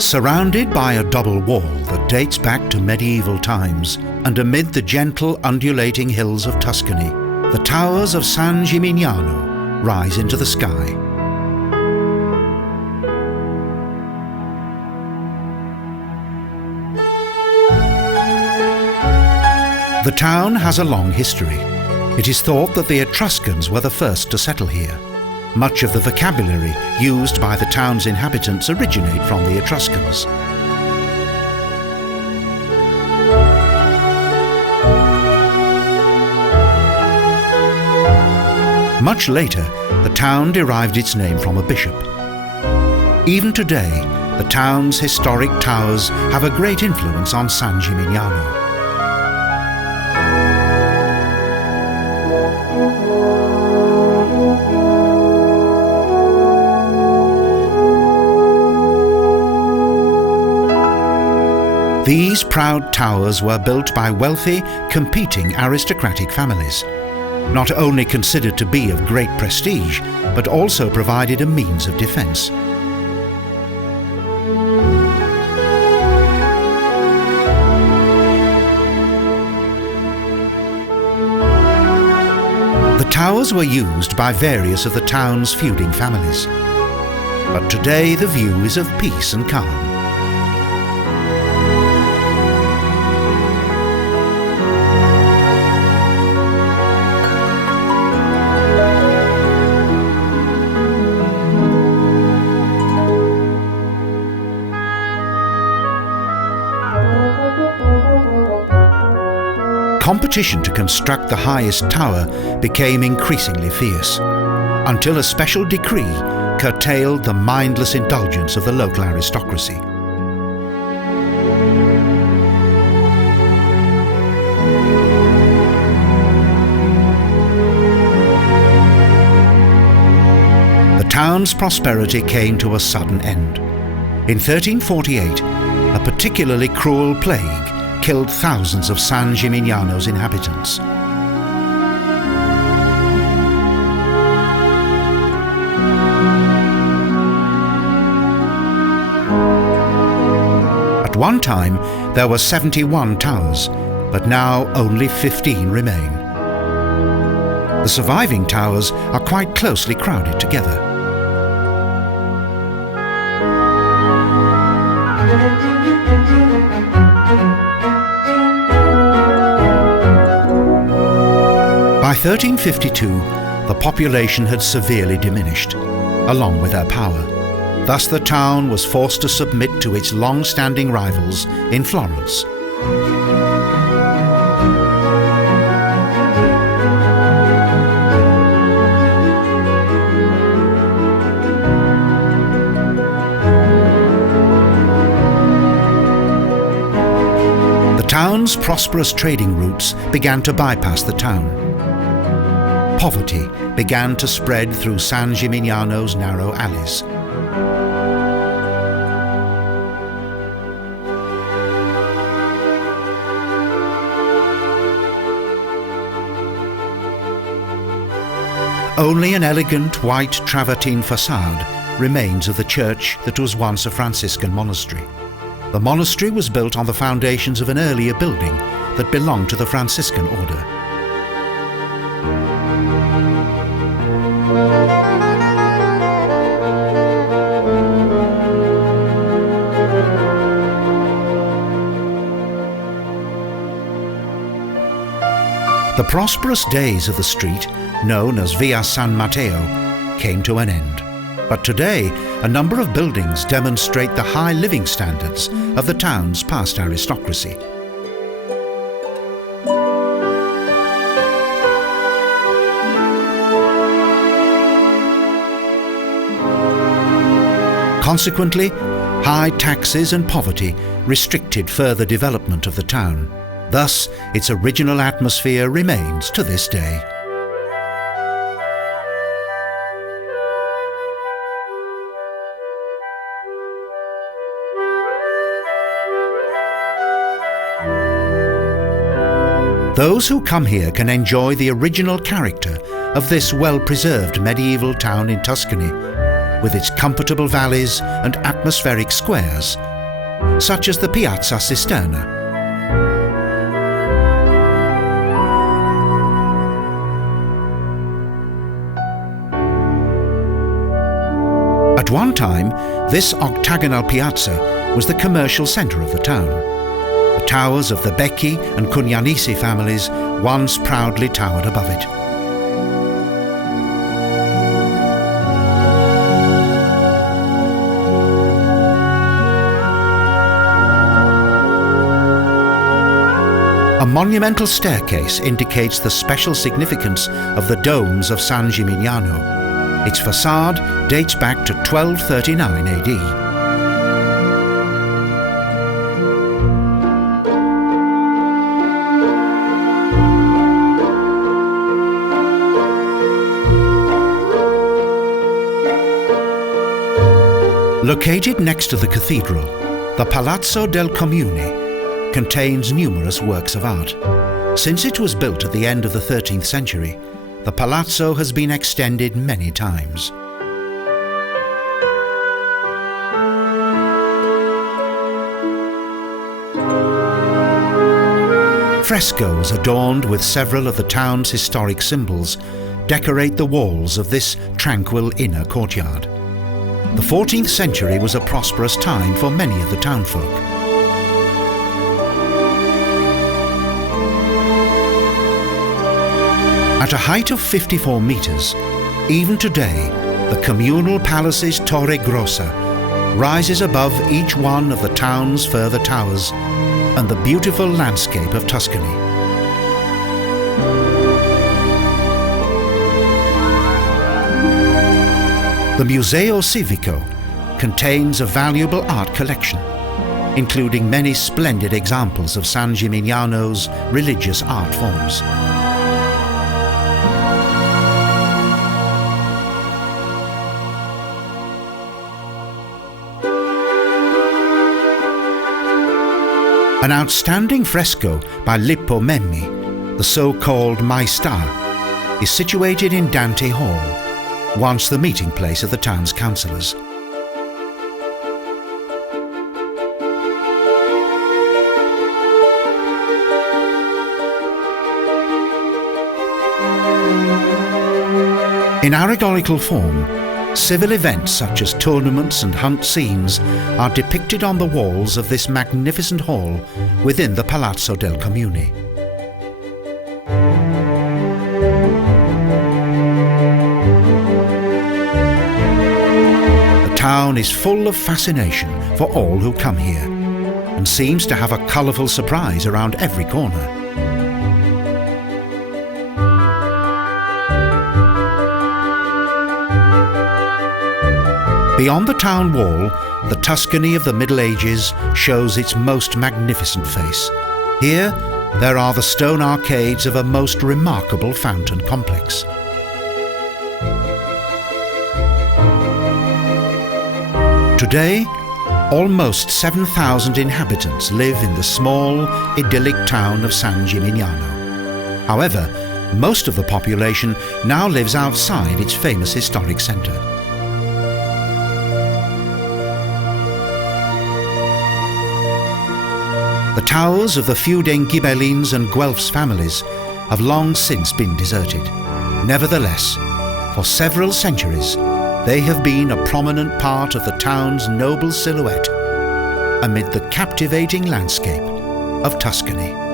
Surrounded by a double wall that dates back to medieval times, and amid the gentle undulating hills of Tuscany, the towers of San Gimignano rise into the sky. The town has a long history. It is thought that the Etruscans were the first to settle here. Much of the vocabulary used by the town's inhabitants originate from the Etruscans. Much later, the town derived its name from a bishop. Even today, the town's historic towers have a great influence on San Gimignano. These proud towers were built by wealthy, competing aristocratic families, not only considered to be of great prestige, but also provided a means of defence. The towers were used by various of the town's feuding families, but today the view is of peace and calm. Competition to construct the highest tower became increasingly fierce, until a special decree curtailed the mindless indulgence of the local aristocracy. The town's prosperity came to a sudden end. In 1348, a particularly cruel plague killed thousands of San Gimignano's inhabitants. At one time, there were 71 towers, but now only 15 remain. The surviving towers are quite closely crowded together. By 1352, the population had severely diminished, along with their power. Thus the town was forced to submit to its long-standing rivals in Florence. The town's prosperous trading routes began to bypass the town. Poverty began to spread through San Gimignano's narrow alleys. Only an elegant white travertine facade remains of the church that was once a Franciscan monastery. The monastery was built on the foundations of an earlier building that belonged to the Franciscan order. The prosperous days of the street, known as Via San Matteo, came to an end. But today, a number of buildings demonstrate the high living standards of the town's past aristocracy. Consequently, high taxes and poverty restricted further development of the town. Thus, its original atmosphere remains to this day. Those who come here can enjoy the original character of this well-preserved medieval town in Tuscany, with its comfortable valleys and atmospheric squares such as the Piazza Cisterna. At one time, this octagonal piazza was the commercial centre of the town. The towers of the Becchi and Cugnanisi families once proudly towered above it. A monumental staircase indicates the special significance of the domes of San Gimignano. Its facade dates back to 1239 AD. Located next to the cathedral, the Palazzo Del Comune contains numerous works of art. Since it was built at the end of the 13th century, the palazzo has been extended many times. Frescos adorned with several of the town's historic symbols decorate the walls of this tranquil inner courtyard. The 14th century was a prosperous time for many of the townsfolk. At a height of 54 metres, even today, the Communal palace's Torre Grossa rises above each one of the town's further towers and the beautiful landscape of Tuscany. The Museo Civico contains a valuable art collection, including many splendid examples of San Gimignano's religious art forms. An outstanding fresco by Lippo Memmi, the so-called Maestà, is situated in Dante Hall, once the meeting place of the town's councillors. In allegorical form, civil events such as tournaments and hunt scenes are depicted on the walls of this magnificent hall within the Palazzo del Comune. The town is full of fascination for all who come here and seems to have a colourful surprise around every corner. Beyond the town wall, the Tuscany of the Middle Ages shows its most magnificent face. Here, there are the stone arcades of a most remarkable fountain complex. Today, almost 7,000 inhabitants live in the small, idyllic town of San Gimignano. However, most of the population now lives outside its famous historic centre. The towers of the feuding Ghibellines and Guelphs families have long since been deserted. Nevertheless, for several centuries, they have been a prominent part of the town's noble silhouette amid the captivating landscape of Tuscany.